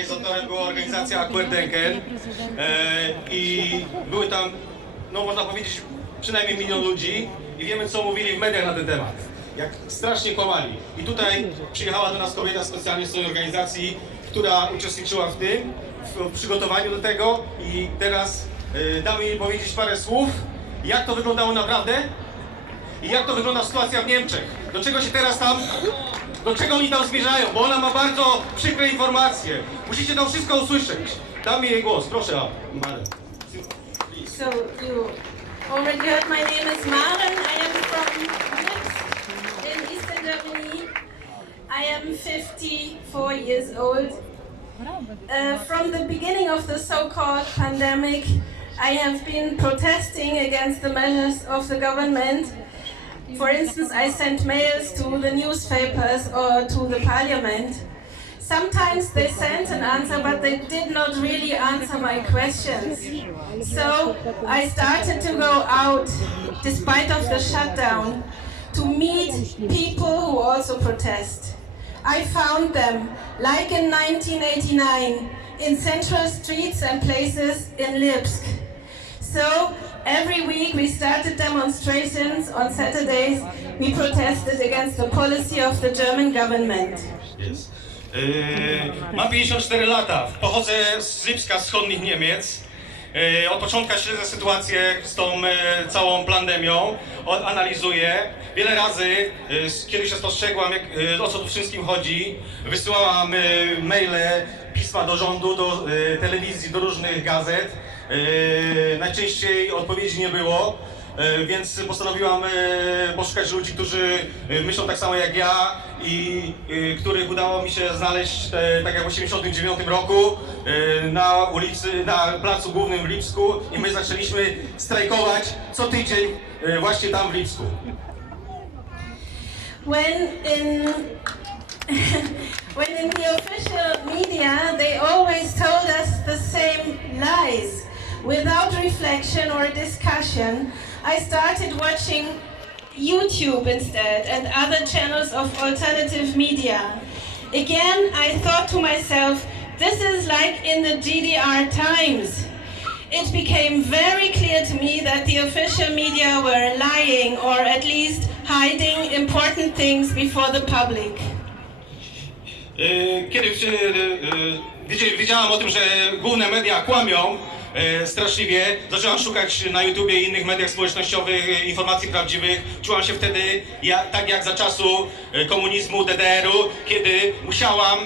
organizatorem była organizacja i były tam, no można powiedzieć, przynajmniej 1 000 000 ludzi i wiemy, co mówili w mediach na ten temat. Jak strasznie kłamali. I tutaj przyjechała do nas kobieta specjalnie z tej organizacji, która uczestniczyła w tym, w przygotowaniu do tego i teraz damy jej powiedzieć parę słów, jak to wyglądało naprawdę i jak to wygląda sytuacja w Niemczech. Do czego się teraz tam, do czego oni tam zmierzają, bo ona ma bardzo przykre informacje. Musicie to wszystko usłyszeć. Damy jej głos, proszę, Maren. So you already heard my name is Maren. I am from in Eastern Germany. I am 54 years old. From the beginning of the so-called pandemic, I have been protesting against the measures of the government. For instance, I sent mails to the newspapers or to the parliament. Sometimes they sent an answer, but they did not really answer my questions. So I started to go out, despite of the shutdown, to meet people who also protest. I found them, like in 1989, in central streets and places in Lipsk. So every week we started demonstrations on Saturdays. We protested against the policy of the German government. Yes. Mam 54 lata, pochodzę z Lipska, z wschodnich Niemiec. Od początku śledzę sytuację z tą całą pandemią, analizuję. Wiele razy, kiedy się spostrzegłam, o co tu wszystkim chodzi, wysyłałam maile, pisma do rządu, do telewizji, do różnych gazet. Najczęściej odpowiedzi nie było, więc postanowiłam poszukać ludzi, którzy myślą tak samo jak ja i których udało mi się znaleźć, tak jak w 1989 roku, na ulicy, na placu głównym w Lipsku i my zaczęliśmy strajkować co tydzień właśnie tam w Lipsku. When in the official media, they always told us the same lies. Without reflection or discussion, I started watching YouTube instead and other channels of alternative media. Again, I thought to myself, this is like in the GDR times. It became very clear to me that the official media were lying or at least hiding important things before the public. Kiedy wiedziałam o tym, że główne media kłamią straszliwie, zaczęłam szukać na YouTubie i innych mediach społecznościowych informacji prawdziwych. Czułam się wtedy tak jak za czasu komunizmu, DDR-u, kiedy musiałam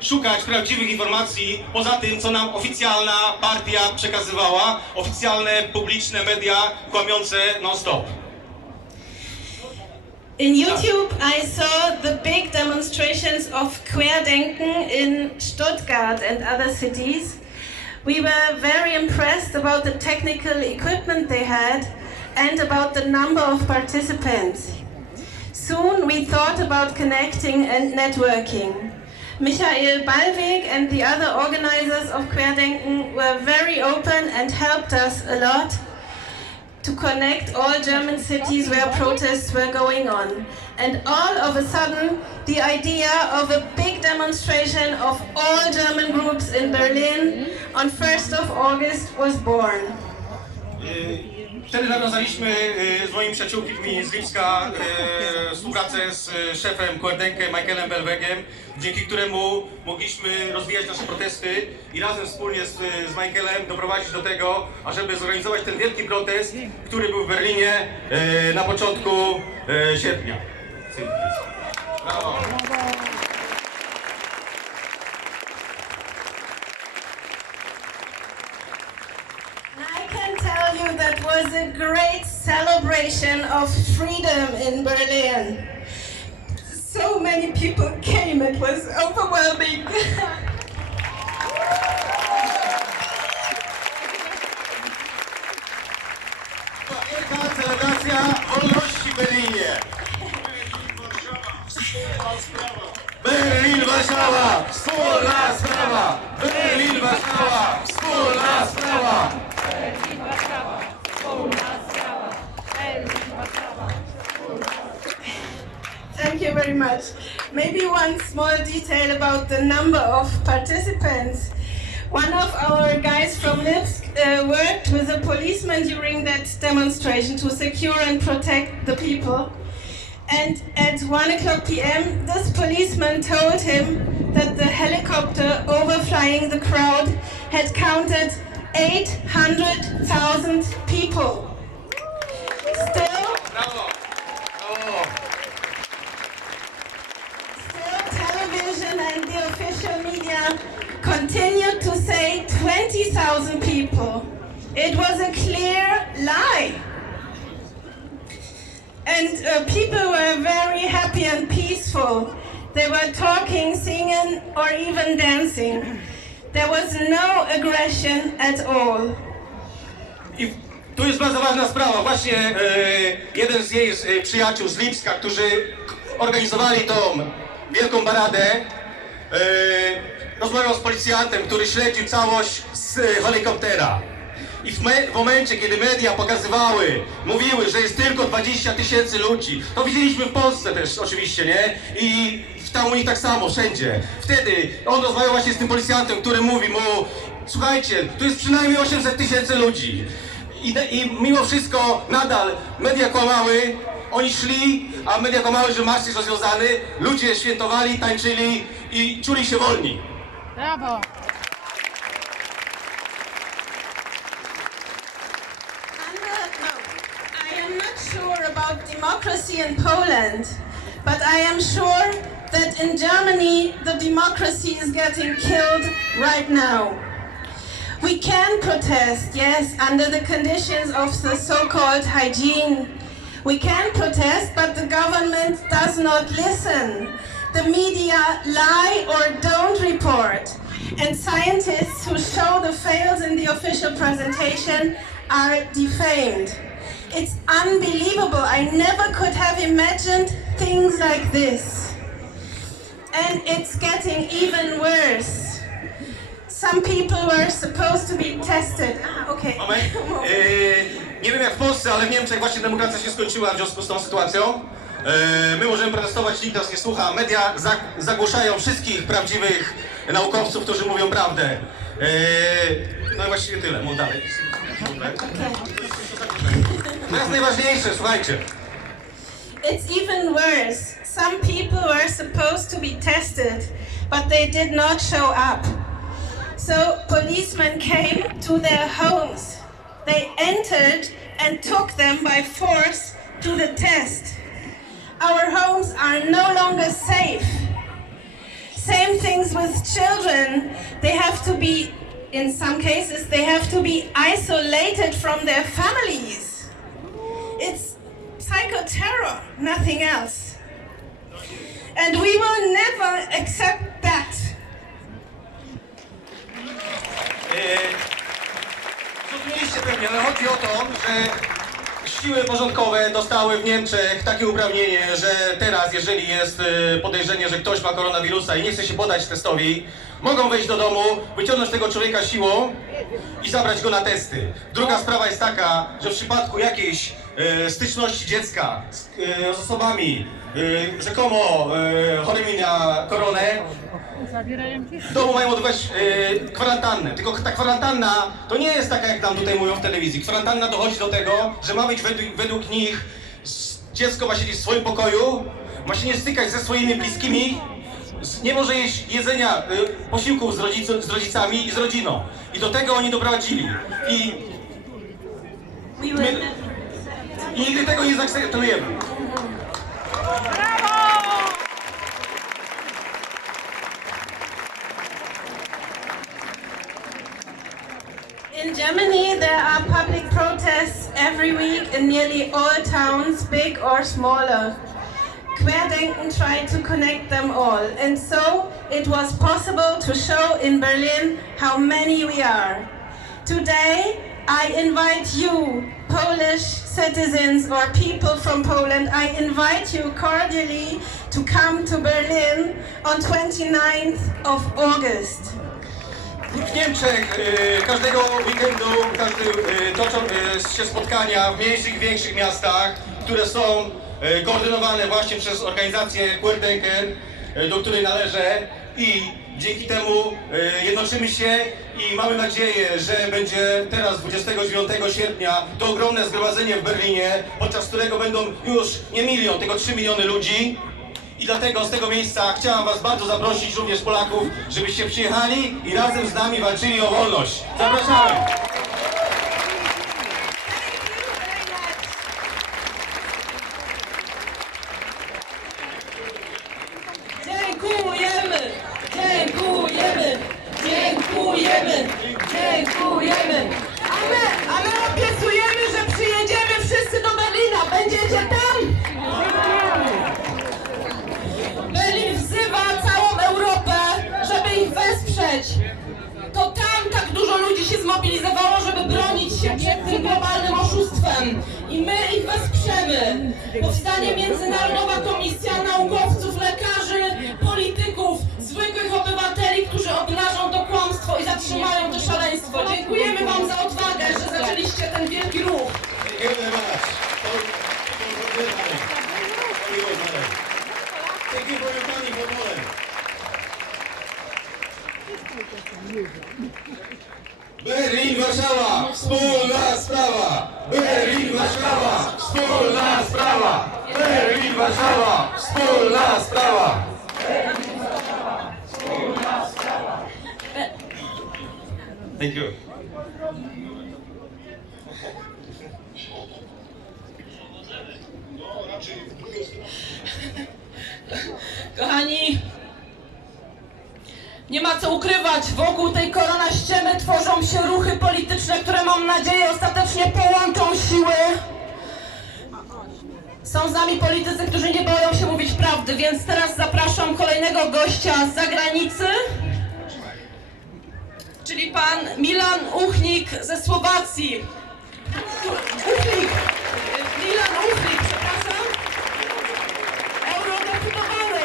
szukać prawdziwych informacji poza tym, co nam oficjalna partia przekazywała, oficjalne, publiczne media kłamiące non-stop. In YouTube, I saw the big demonstrations of Querdenken in Stuttgart and other cities. We were very impressed about the technical equipment they had and about the number of participants. Soon we thought about connecting and networking. Michael Ballweg and the other organizers of Querdenken were very open and helped us a lot to connect all German cities where protests were going on. And all of a sudden, the idea of a big demonstration of all German groups in Berlin on 1st of August was born. Wtedy nawiązaliśmy z moimi przyjaciółmi z Lipska współpracę z szefem Querdenken, Michaelem Ballwegiem, dzięki któremu mogliśmy rozwijać nasze protesty i razem wspólnie z Michaelem doprowadzić do tego, ażeby zorganizować ten wielki protest, który był w Berlinie na początku sierpnia. Brawo. That was a great celebration of freedom in Berlin. So many people came, it was overwhelming. Wielka celebracja wolności w Berlinie. Berlin, Warszawa, wspólna sprawa! Berlin, Warszawa, wspólna sprawa! Thank you very much. maybe one small detail about the number of participants. One of our guys from Lipsk worked with a policeman during that demonstration to secure and protect the people. And at 1:00 p.m., this policeman told him that the helicopter overflying the crowd had counted 800,000 people. Still, television and the official media continued to say 20,000 people. It was a clear lie. And people were very happy and peaceful. They were talking, singing, or even dancing. There was no aggression at all. I tu jest bardzo ważna sprawa. Właśnie jeden z jej przyjaciół z Lipska, którzy organizowali tą wielką paradę, rozmawiał z policjantem, który śledził całość z helikoptera. I w momencie, kiedy media pokazywały, mówiły, że jest tylko 20 000 ludzi, to widzieliśmy w Polsce też oczywiście, nie? I tam u nich tak samo, wszędzie. Wtedy on rozmawiał właśnie z tym policjantem, który mówi mu: słuchajcie, tu jest przynajmniej 800 000 ludzi. I mimo wszystko nadal media kłamały, oni szli, a media kłamały, że marsz jest rozwiązany, ludzie świętowali, tańczyli i czuli się wolni. Brawo! I am not sure about democracy in Poland, but I am sure that in Germany the democracy is getting killed right now. We can protest, yes, under the conditions of the so-called hygiene. We can protest, but the government does not listen. The media lie or don't report. And scientists who show the fails in the official presentation are defamed. It's unbelievable. I never could have imagined things like this. And it's getting even worse. Some people were supposed to be tested. Okay. Moment. Nie wiem jak w Polsce, ale w Niemczech właśnie demokracja się skończyła w związku z tą sytuacją. My możemy protestować, nikt nas nie słucha. Media zagłuszają wszystkich prawdziwych naukowców, którzy mówią prawdę. No i właściwie tyle, mów dalej. Teraz najważniejsze, słuchajcie. It's even worse. Some people were supposed to be tested, but they did not show up. So policemen came to their homes. They entered and took them by force to the test. Our homes are no longer safe. Same things with children. They have to be, in some cases, they have to be isolated from their families. It's psychoterror, nothing else. And we will never accept that. Zrozumieliście pewnie, ale chodzi o to, że siły porządkowe dostały w Niemczech takie uprawnienie, że teraz, jeżeli jest podejrzenie, że ktoś ma koronawirusa i nie chce się poddać testowi, mogą wejść do domu, wyciągnąć tego człowieka siłą i zabrać go na testy. Druga sprawa jest taka, że w przypadku jakiejś styczności dziecka z osobami rzekomo chorymi na koronę, w domu mają odbywać kwarantannę. Tylko ta kwarantanna to nie jest taka, jak nam tutaj mówią w telewizji. Kwarantanna dochodzi do tego, że ma być według nich dziecko ma siedzieć w swoim pokoju, ma się nie stykać ze swoimi bliskimi, nie może jeść jedzenia, posiłków z rodzicami i z rodziną. I do tego oni doprowadzili. I nigdy tego nie zaakceptujemy. In Germany, there are public protests every week in nearly all towns, big or smaller. Querdenken tried to connect them all, and so it was possible to show in Berlin how many we are. Today, I invite you, Polish citizens or people from Poland, I invite you cordially to come to Berlin on 29th of August. W Niemczech każdego weekendu toczą się spotkania w mniejszych, większych miastach, które są koordynowane właśnie przez organizację Querdenken. do której należę i dzięki temu jednoczymy się i mamy nadzieję, że będzie teraz 29 sierpnia to ogromne zgromadzenie w Berlinie, podczas którego będą już nie 1 milion, tylko 3 miliony ludzi. I dlatego z tego miejsca chciałam was bardzo zaprosić, również Polaków, żebyście przyjechali i razem z nami walczyli o wolność. Zapraszamy! Dziękujemy! Dziękujemy! Dziękujemy! Dziękujemy! A my obiecujemy, że przyjedziemy wszyscy do Berlina. Będziecie tam? Berlin wzywa całą Europę, żeby ich wesprzeć. To tam tak dużo ludzi się zmobilizowało, żeby bronić się przed tym globalnym oszustwem. I my ich wesprzemy. Powstanie Międzynarodowa Komisja Naukowców, lekarzy, polityków, zwykłych obywateli, którzy obnażą to kłamstwo i zatrzymają to szaleństwo. Dziękujemy wam za odwagę, że zaczęliście ten wielki ruch. Berlin, Warszawa, wspólna sprawa! Berlin, Warszawa, wspólna sprawa! Berlin, Warszawa, wspólna sprawa! Thank you. Kochani, nie ma co ukrywać, wokół tej koronaściemy tworzą się ruchy polityczne, które mam nadzieję ostatecznie połączą siły. Są z nami politycy, którzy nie boją się mówić prawdy, więc teraz zapraszam kolejnego gościa z zagranicy, czyli pan Milan Uchnik ze Słowacji. Milan Uchnik, przepraszam. Eurodeputowany.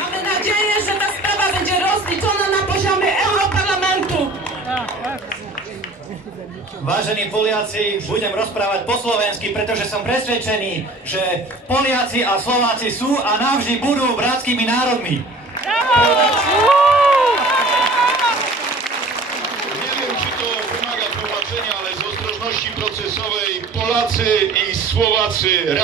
Mamy nadzieję, że ta sprawa będzie rozliczona na poziomie Europarlamentu. Vážení Poliaci, budem rozprávať po slovensky, pretože som presvedčený, že Poliaci a Slováci sú a navždy budú bratskými národmi. Nie wiem, czy to wymaga tłumaczenia, ale z ostrożności procesowej Polacy i Słowacy razem.